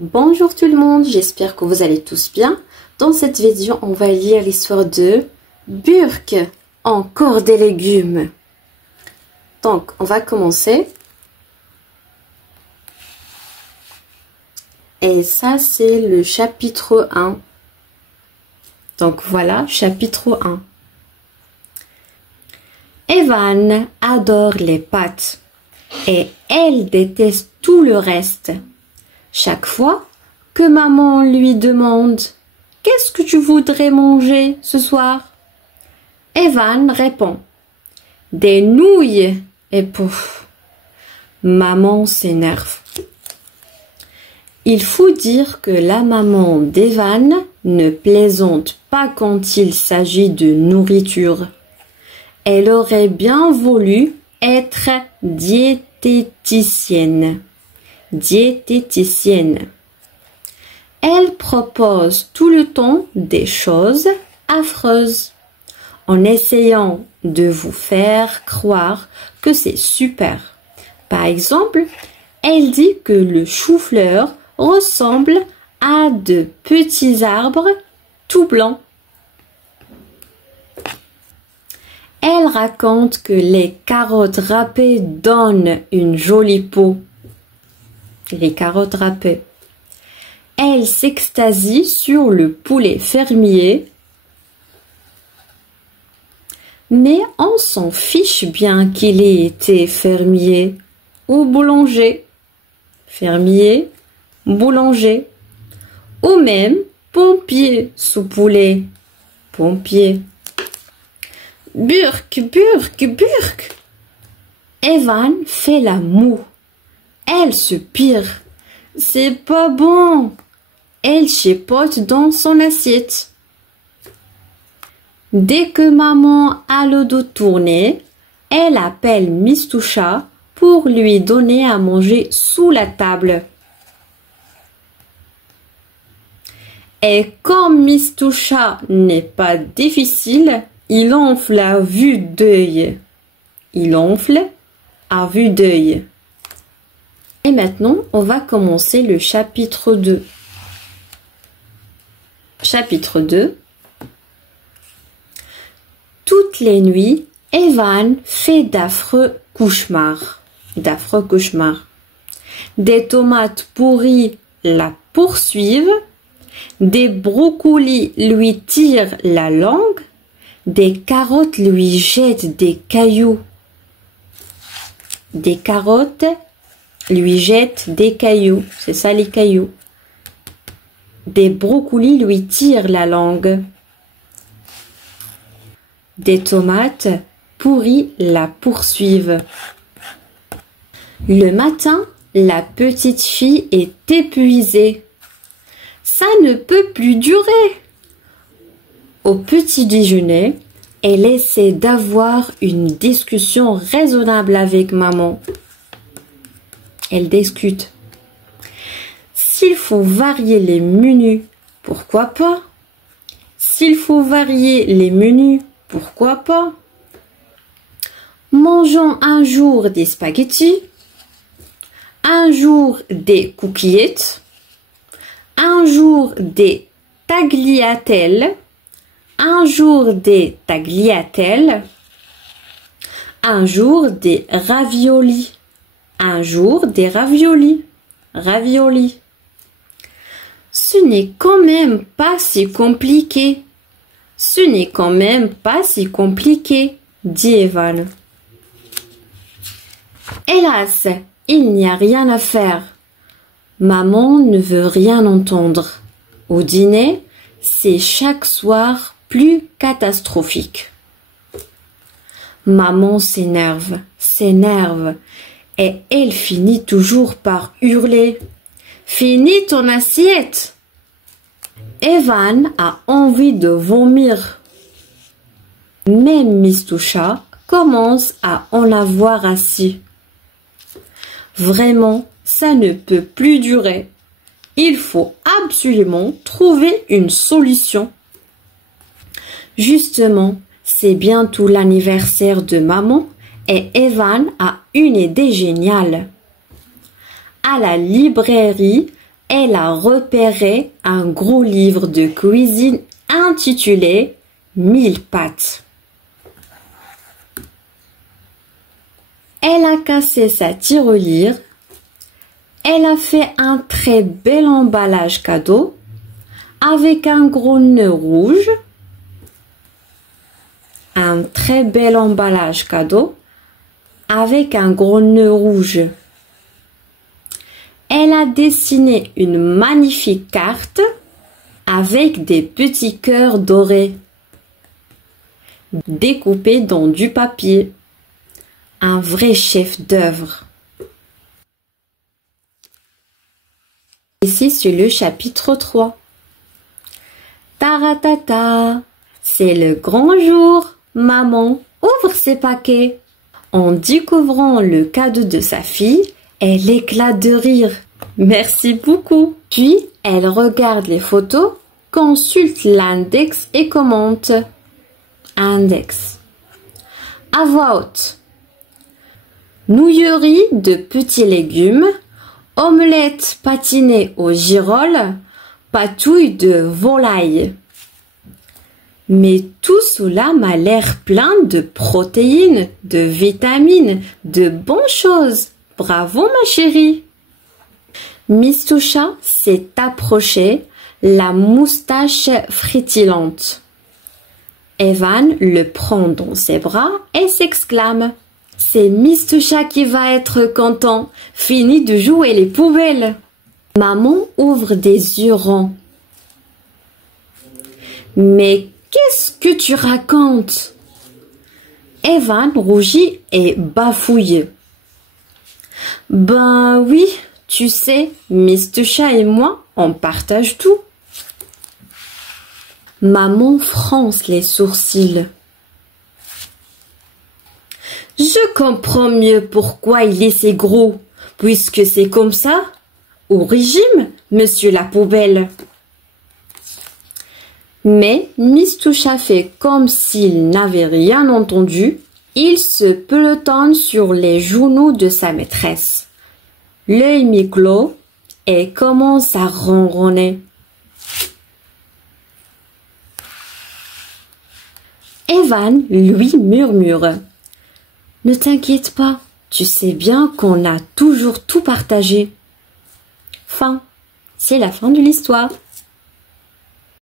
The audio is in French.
Bonjour tout le monde, j'espère que vous allez tous bien. Dans cette vidéo, on va lire l'histoire de Burk, encore des légumes. Donc, on va commencer. Et ça, c'est le chapitre 1. Donc voilà, chapitre 1. Evan adore les pâtes et elle déteste tout le reste. Chaque fois que maman lui demande « Qu'est-ce que tu voudrais manger ce soir ?» Evan répond « Des nouilles » et pouf. Maman s'énerve. Il faut dire que la maman d'Evan ne plaisante pas quand il s'agit de nourriture. Elle aurait bien voulu être diététicienne. Elle propose tout le temps des choses affreuses en essayant de vous faire croire que c'est super. Par exemple, elle dit que le chou-fleur ressemble à de petits arbres tout blancs. Elle raconte que les carottes râpées donnent une jolie peau. Les carottes râpées. Elle s'extasie sur le poulet fermier. Mais on s'en fiche bien qu'il ait été fermier ou boulanger. Fermier, boulanger. Ou même pompier sous poulet. Pompier. Burk, Burk, Burk. Evan fait la moue. Elle se pire. C'est pas bon. Elle chipote dans son assiette. Dès que maman a le dos tourné, elle appelle Mistoucha pour lui donner à manger sous la table. Et comme Mistoucha n'est pas difficile, il enfle à vue d'œil. Il enfle à vue d'œil. Et maintenant, on va commencer le chapitre 2. Chapitre 2. Toutes les nuits, Evan fait d'affreux cauchemars. D'affreux cauchemars. Des tomates pourries la poursuivent. Des brocolis lui tirent la langue. Des carottes lui jettent des cailloux. Des carottes lui jettent des cailloux. C'est ça les cailloux. Des brocolis lui tirent la langue. Des tomates pourries la poursuivent. Le matin, la petite fille est épuisée. Ça ne peut plus durer. Au petit déjeuner, elle essaie d'avoir une discussion raisonnable avec maman. Elle discute. S'il faut varier les menus, pourquoi pas? S'il faut varier les menus, pourquoi pas? Mangeons un jour des spaghettis, un jour des coquillettes, un jour des tagliatelles, un jour des tagliatelles, un jour des raviolis. Un jour des raviolis. Raviolis. Ce n'est quand même pas si compliqué. Ce n'est quand même pas si compliqué, dit Evan. Hélas, il n'y a rien à faire. Maman ne veut rien entendre. Au dîner, c'est chaque soir plus catastrophique. Maman s'énerve, et elle finit toujours par hurler « Finis ton assiette !» Evan a envie de vomir. Même Mistoucha commence à en avoir assez. Vraiment, ça ne peut plus durer. Il faut absolument trouver une solution. Justement, c'est bientôt l'anniversaire de maman et Evan a une idée géniale. À la librairie, elle a repéré un gros livre de cuisine intitulé « 1000 pâtes ». Elle a cassé sa tirelire. Elle a fait un très bel emballage cadeau avec un gros nœud rouge. Un très bel emballage cadeau avec un gros nœud rouge. Elle a dessiné une magnifique carte avec des petits cœurs dorés découpés dans du papier. Un vrai chef-d'œuvre. Ici sur le chapitre 3. Taratata, c'est le grand jour. Maman ouvre ses paquets. En découvrant le cadeau de sa fille, elle éclate de rire. Merci beaucoup. Puis, elle regarde les photos, consulte l'index et commente. Index. À voix haute. Nouillerie de petits légumes, omelette patinée au girolles, patouille de volaille. Mais tout cela m'a l'air plein de protéines, de vitamines, de bonnes choses. Bravo ma chérie. Miss Toucha s'est approchée, la moustache frétillante. Evan le prend dans ses bras et s'exclame. C'est Miss Toucha qui va être content. Fini de jouer les poubelles. Maman ouvre des yeux ronds. Mais qu'est-ce que tu racontes? Evan rougit et bafouille. Ben oui, tu sais, Miss Toucha et moi, on partage tout. Maman fronce les sourcils. Je comprends mieux pourquoi il est si gros, puisque c'est comme ça. Au régime, monsieur la poubelle. Mais Miss Toucha fait comme s'il n'avait rien entendu. Il se pelotonne sur les genoux de sa maîtresse, l'œil mi-clos, et commence à ronronner. Evan lui murmure. Ne t'inquiète pas, tu sais bien qu'on a toujours tout partagé. Fin. C'est la fin de l'histoire.